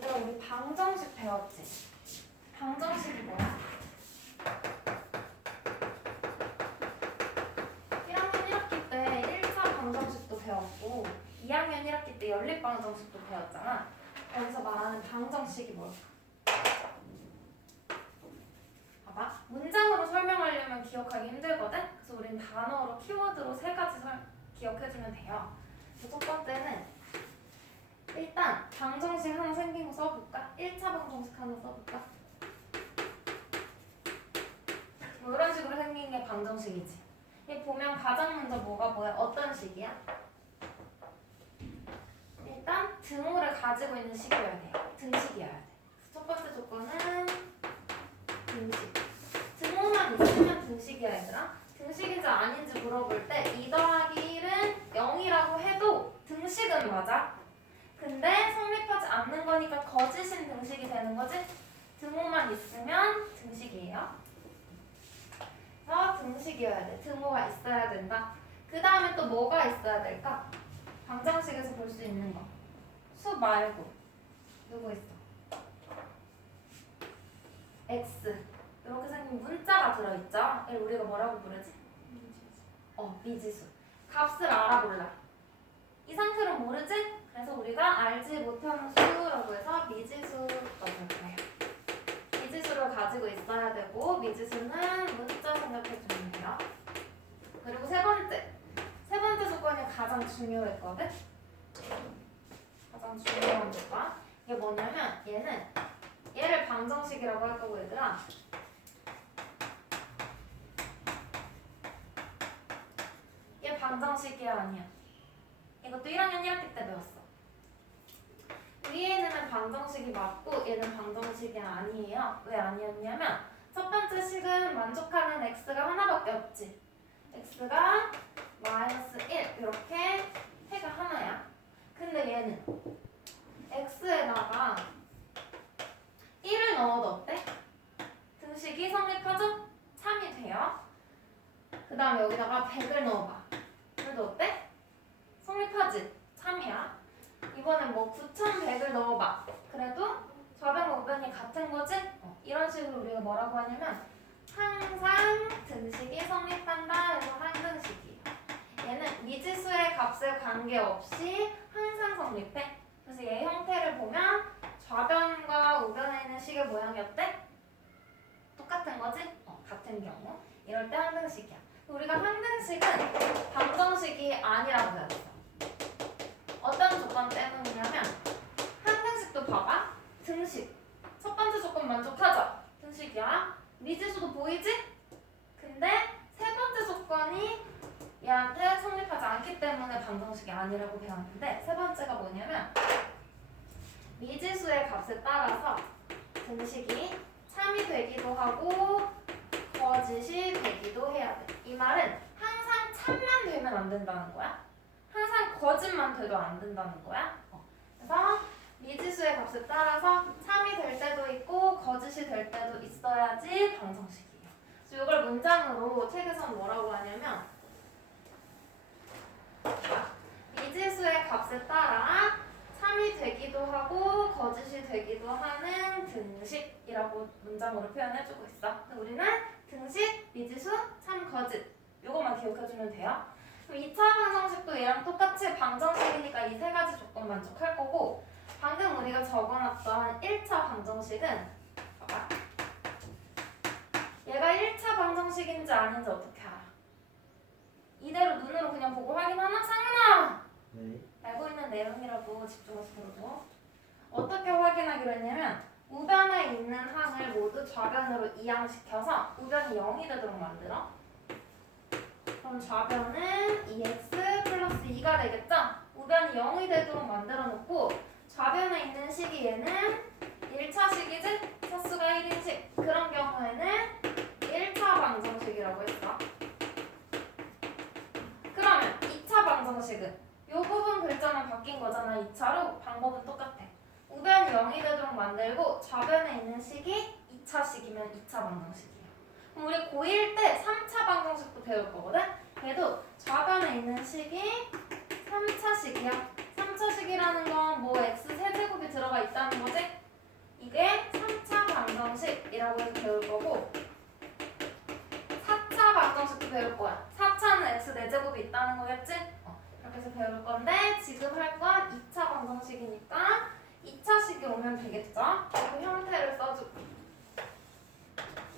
얘들아 우리 방정식 배웠지? 방정식이 뭐야? 1학년 1학기 때 1차 방정식도 배웠고 2학년 1학기 때 연립방정식도 배웠잖아. 여기서 말하는 방정식이 뭘까? 봐봐. 문장으로 설명하려면 기억하기 힘들거든? 그래서 우린 단어로 키워드로 3가지 기억해주면 돼요. 첫 번째는 일단 방정식 하나 생긴 거 써볼까? 1차 방정식 하나 써볼까? 뭐 이런 식으로 생긴 게 방정식이지. 이 보면 가장 먼저 뭐가 보여? 어떤 식이야? 일단 등호를 가지고 있는 식이어야 돼. 등식이어야 돼. 첫 번째 조건은 등식. 등호만 있으면 등식이야 얘들아. 등식인지 아닌지 물어볼 때 2 더하기 1은 0이라고 해도 등식은 맞아. 근데 성립하지 않는 거니까 거짓인 등식이 되는 거지? 등호만 있으면 등식이에요. 그래서 등식이어야 돼. 등호가 있어야 된다. 그 다음에 또 뭐가 있어야 될까? 방정식에서 볼 수 있는 거. 수 말고 누구 있어? x. 이렇게 생긴 문자가 들어있죠? 이걸 우리가 뭐라고 부르지? 미지수. 값을 알아볼라. 이 상태로 모르지? 그래서 우리가 알지 못하는 수라고 해서 미지수라고 해요. 미지수를 가지고 있어야 되고 미지수는 문자 생각해주면 돼요. 그리고 세 번째 조건이 가장 중요했거든? 가장 중요한 조건. 이게 뭐냐면 얘를 방정식이라고 할 거고 얘들아. 얘 방정식이야 아니야? 이것도 1학년 1학기 때 배웠어. 위에는 방정식이 맞고 얘는 방정식이 아니에요. 왜 아니었냐면 첫 번째 식은 만족하는 x가 하나밖에 없지. x가 마이너스 1 이렇게 해가 하나야. 근데 얘는 x에다가 1을 넣어도 어때? 등식이 성립하죠? 3이 돼요. 그 다음에 여기다가 100을 넣어봐. 그래도 어때? 성립하지? 3이야. 이번엔 뭐 9100을 넣어봐. 그래도 좌변과 우변이 같은 거지? 이런 식으로 우리가 뭐라고 하냐면 항상 등식이 성립한다 해서 항등식이에요. 얘는 미지수의 값에 관계없이 항상 성립해. 그래서 얘 형태를 보면 좌변과 우변에 있는 식의 모양이 어때? 똑같은 거지? 같은 경우. 이럴 때 항등식이야. 우리가 항등식은 방정식이 아니라고 배웠어. 어떤 조건 때문이냐면 항등식도 봐봐. 등식. 첫 번째 조건 만족하죠? 등식이야. 미지수도 보이지? 근데 세 번째 조건이 얘한테 성립하지 않기 때문에 방정식이 아니라고 배웠는데 세 번째가 뭐냐면 미지수의 값에 따라서 등식이 3이 되기도 하고 거짓이 되기도 해야 돼. 이 말은 항상 참만 되면 안 된다는 거야. 항상 거짓만 돼도 안 된다는 거야. 그래서 미지수의 값에 따라서 3이 될 때도 있고 거짓이 될 때도 있어야지 방정식이에요. 그래서 이걸 문장으로 책에서는 뭐라고 하냐면 미지수의 값에 따라 3이 되기도 하고 거짓이 되기도 하는 등식이라고 문장으로 표현해주고 있어. 우리는 등식, 미지수, 3, 거짓 이것만 기억해주면 돼요. 그럼 2차 방정식도 얘랑 똑같이 방정식이니까 이 3가지 조건 만족할 거고 방금 우리가 적어놨던 1차 방정식은 봐봐. 얘가 1차 방정식인지 아닌지 어떻게 알아? 이대로 눈으로 그냥 보고 확인하나? 상윤아! 네. 알고 있는 내용이라고 집중해서 들어줘. 어떻게 확인하기로 했냐면 우변에 있는 항을 모두 좌변으로 이항시켜서 우변이 0이 되도록 만들어. 그럼 좌변은 2x 플러스 2가 되겠죠? 우변이 0이 되도록 만들어 놓고 좌변에 있는 식이 얘는 1차 식이지? 차수가 1인식. 그런 경우에는 1차 방정식이라고 했어. 그러면 2차 방정식은 이 부분 글자만 바뀐 거잖아. 2차로. 방법은 똑같아. 우변이 0이 되도록 만들고 좌변에 있는 식이 2차 식이면 2차 방정식이에요. 그럼 우리 고1 때 3차 방정식도 배울 거거든? 그래도 좌변에 있는 식이 3차 식이야. 3차 식이라는 건 뭐 x 세제곱이 들어가 있다는 거지? 0이니까 2차식이 오면 되겠죠? 그리고 형태를 써주고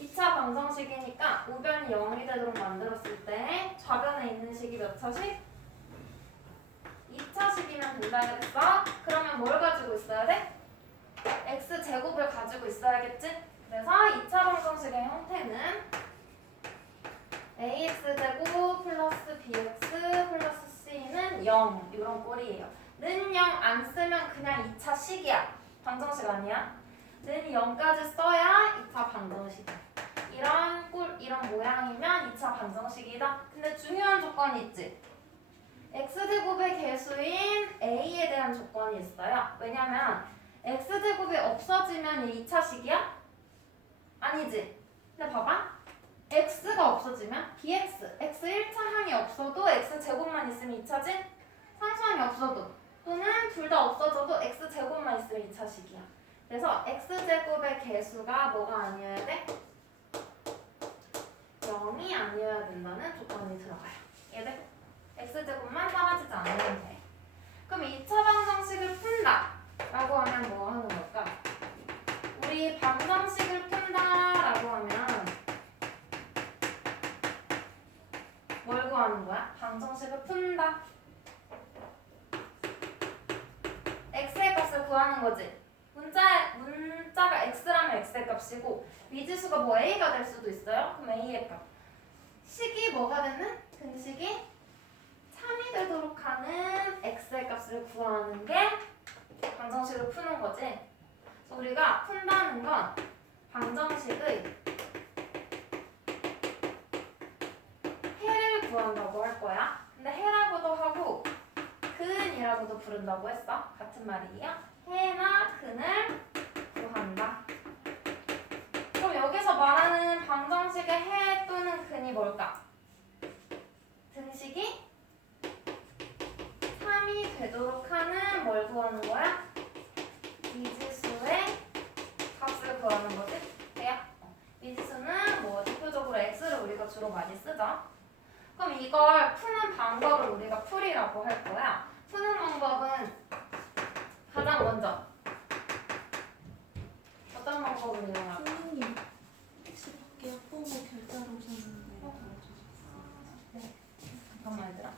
2차 방정식이니까 우변이 0이 되도록 만들었을 때 좌변에 있는 식이 몇 차식? 2차식이면 된다 그랬어? 그러면 뭘 가지고 있어야 돼? x제곱을 가지고 있어야겠지? 그래서 2차 방정식의 형태는 ax제곱 플러스 bx 플러스 c는 0 이런 꼴이에요. 는 0 안 쓰면 그냥 2차식이야. 방정식 아니야. 는 0까지 써야 2차 방정식이야. 이런 모양이면 2차 방정식이다. 근데 중요한 조건이 있지. x제곱의 개수인 a에 대한 조건이 있어요. 왜냐면 x제곱이 없어지면 2차식이야? 아니지. 근데 봐봐. x가 없어지면 bx, x 1차 항이 없어도 x제곱만 있으면 2차지? 상수항이 없어도 또는 둘 다 없어져도 x제곱만 있으면 2차식이야. 그래서 x제곱의 개수가 뭐가 아니어야 돼? 0이 아니어야 된다는 조건이 들어가요. 얘들 x제곱만 사라지지 않으면 돼. 그럼 2차 방정식을 푼다 라고 하면 뭐 하는 걸까? 우리 방정식을 푼다 라고 하면 뭘 구하는 거야? 방정식을 푼다. x의 값을 구하는 거지. 문자가 x라면 x의 값이고 미지수가 뭐 a가 될 수도 있어요. 그럼 a의 값. 식이 뭐가 되는? 등식이 3이 되도록 하는 x의 값을 구하는 게 방정식을 푸는 거지. 그래서 우리가 푼다는 건 방정식의 해를 구한다고 할 거야. 근데 해라고도 하고 근이라고도 부른다고 했어. 같은 말이에요. 해나 근을 구한다. 그럼 여기서 말하는 방정식의 해 또는 근이 뭘까? 등식이 3이 되도록 하는 뭘 구하는 거야? 미지수의 값을 구하는 거지? 돼요? 미지수는 뭐 대표적으로 x를 우리가 주로 많이 쓰죠. 그럼 이걸 푸는 방법을 우리가 풀이라고 할 거야. 푸는 방법은 가장 먼저 어떤 방법을 이용할까? 선생님, 혹시 밖에 학부모 결제하러 오셨는데 네. 잠깐만 얘들아.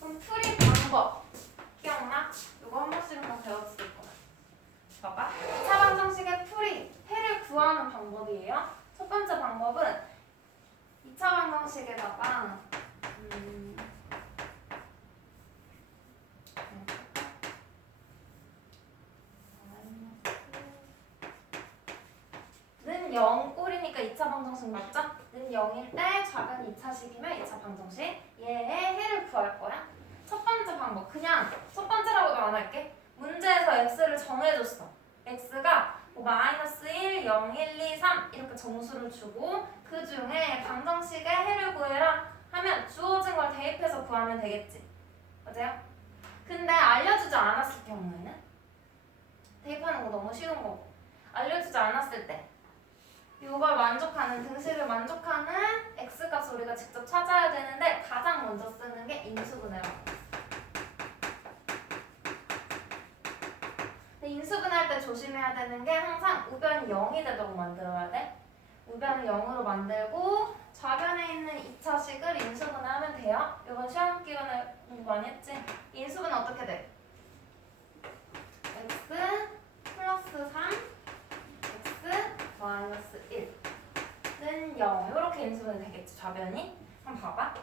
그럼 풀이 방법 기억나? 이거 한 번씩은 다 배웠을 거야. 봐봐. 2차 방정식의 풀이 해를 구하는 방법이에요. 첫 번째 방법은 2차 방정식에다가 는 0 꼴이니까 2차 방정식 맞죠? 는 0일 때 좌변 2차식이면 2차 방정식. 얘의 해를 구할 거야. 첫 번째 방법. 그냥 첫 번째라고도 안 할게. 문제에서 x를 정해줬어. x가 뭐 마이너스 1, 0, 1, 2, 3 이렇게 점수를 주고 그 중에 방정식의 해를 구해라 하면 주어진 걸 대입해서 구하면 되겠지. 맞아요? 근데 알려주지 않았을 경우에는 대입하는 거 너무 쉬운 거고 알려주지 않았을 때 이걸 만족하는 등식을 만족하는 x값을 우리가 직접 찾아야 되는데 가장 먼저 쓰는 게 인수분해라고. 근데 인수분해할 때 조심해야 되는 게 항상 우변이 0이 되도록 만들어야 돼. 우변을 0으로 만들고 좌변에 있는 2차식을 인수분해하면 돼요. 이번 시험 기간에 공부 많이 했지? 인수분해 어떻게 돼? x 플러스 3 x 마이너스 1는 0 이렇게 인수분해 되겠지 좌변이. 한번 봐봐.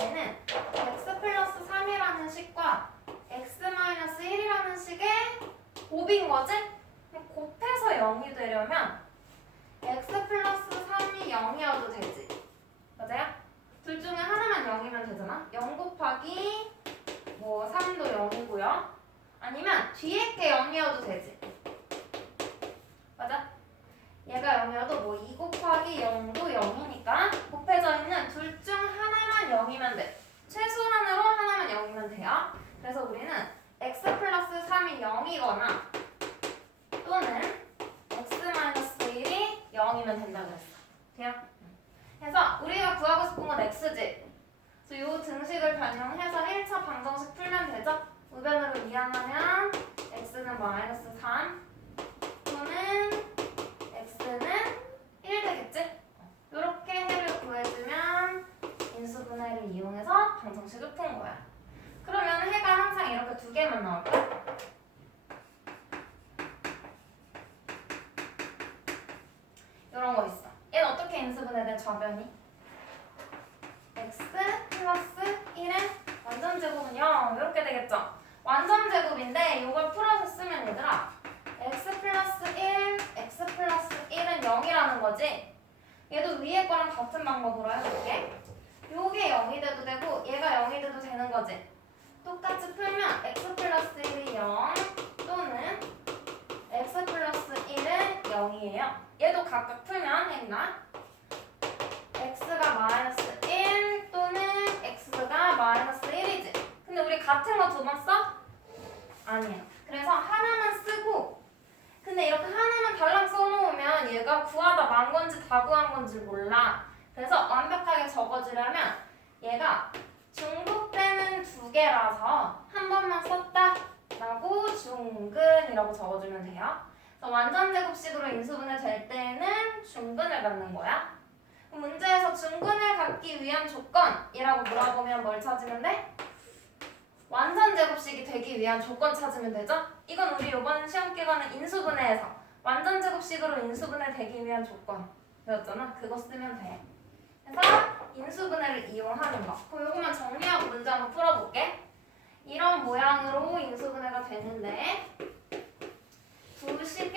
얘는 x 플러스 3이라는 식과 x 마이너스 1이라는 식의 곱인 거지? 그럼 곱해서 0이 되려면 x 플러스 3이 0이어도 되지. 맞아요? 둘 중에 하나만 0이면 되잖아. 0 곱하기 뭐 3도 0이고요. 아니면 뒤에 게 0이어도 되지. 맞아? 얘가 0이어도 뭐 2 곱하기 0도 0이니까 곱해져 있는 둘 중 하나만 0이면 돼. 최소한으로 하나만 0이면 돼요. 그래서 우리는 x 플러스 3이 0이거나 또는 x 마이너스 1이 0이면 된다고 그랬어. 돼요? 그래서 우리가 구하고 싶은 건 x지. 그래서 이 등식을 변형해서 1차 방정식 풀면 되죠? 우변으로 이항하면 x는 마이너스 3 또는 x는 1 되겠지? 이렇게 해를 구해주면 인수분해를 이용해서 방정식을 푼 거야. 그러면 해가 항상 이렇게 두 개만 나올 거야. 이런 거 있어. 얘는 어떻게 인수분해된 좌변이? x 플러스 1의 완전 제곱은요 이렇게 되겠죠? 완전 제곱인데 이걸 풀어서 쓰면 얘들아 x 플러스 1, x 플러스 1은 0이라는 거지? 얘도 위에 거랑 같은 방법으로 해볼게. 요게 0이 돼도 되고 얘가 0이 돼도 되는 거지? 똑같이 풀면 x 플러스 1이 0 또는 x 플러스 1은 0이에요. 얘도 각각 풀면 했나? x가 마이너스 1 또는 x가 마이너스 1이지. 근데 우리 같은 거 두 번 써? 아니야. 그래서 하나만 쓰고 근데 이렇게 하나만 달랑 써놓으면 얘가 구하다 만 건지 다 구한 건지 몰라. 그래서 완벽하게 적어주려면 얘가 중복되는 두 개라서 한 번만 썼다 라고 중근이라고 적어주면 돼요. 그래서 완전 제곱식으로 인수분해 될 때는 중근을 갖는 거야. 문제에서 중근을 갖기 위한 조건이라고 물어보면 뭘 찾으면 돼? 완전 제곱식이 되기 위한 조건 찾으면 되죠? 이건 우리 이번 시험 기간은 인수분해에서 완전 제곱식으로 인수분해 되기 위한 조건 배웠잖아? 그거 쓰면 돼. 그래서 인수분해를 이용하는 거. 그럼 이거만 정리하고 문제 한번 풀어볼게. 이런 모양으로 인수분해가 되는데 두 식의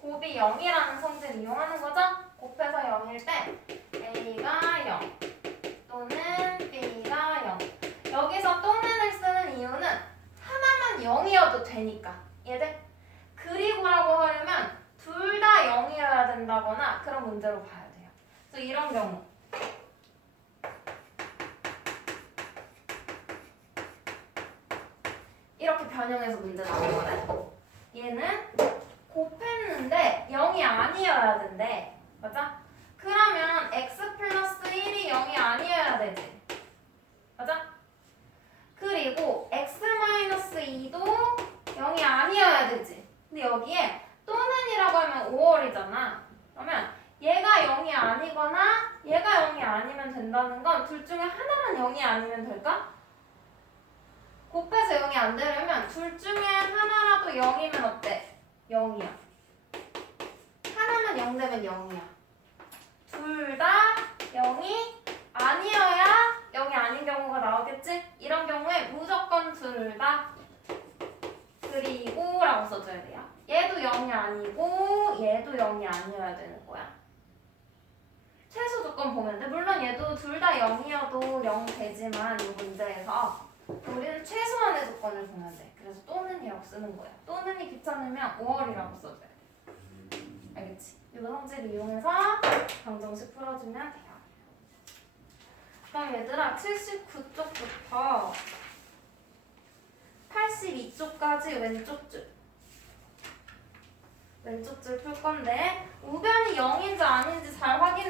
곱이 0이라는 성질을 이용하는 거죠? 곱해서 0일 때 A가 0 또는 B가 0 여기서 또는을 쓰는 이유는 하나만 0이어도 되니까 얘들 그리고라고 하려면 둘 다 0이어야 된다거나 그런 문제로 봐야 돼요. 그래서 이런 경우 이렇게 변형해서 문제 나오거든. 얘는 곱했는데 0이 아니어야 된대. 맞아? 그러면 x 플러스 1이 0이 아니어야 되지. 맞아? 그리고 x 마이너스 2도 0이 아니어야 되지. 근데 여기에 또는이라고 하면 5월이잖아. 그러면 얘가 0이 아니거나 얘가 0이 아니면 된다는 건 둘 중에 하나만 0이 아니면 될까? 곱해서 0이 안 되려면 둘 중에 하나라도 0이면 어때? 0이야. 하나만 0 되면 0이야. 둘 다 0이 아니어야 0이 아닌 경우가 나오겠지? 이런 경우에 무조건 둘 다 그리고 라고 써줘야 돼요. 얘도 0이 아니고 얘도 0이 아니어야 되는 거야. 최소 조건 보면 돼. 물론 얘도 둘 다 0이어도 0 되지만 이 문제에서 우리는 최소한의 조건을 보면 돼. 그래서 또는이라고 쓰는 거야. 또는이 귀찮으면 5월이라고 써줘야 돼. 알겠지? 이 성질을 이용해서 방정식 풀어주면 돼요. 그럼 얘들아 79쪽부터 82쪽까지 왼쪽 줄 풀 건데 우변이 0인지 아닌지 잘 확인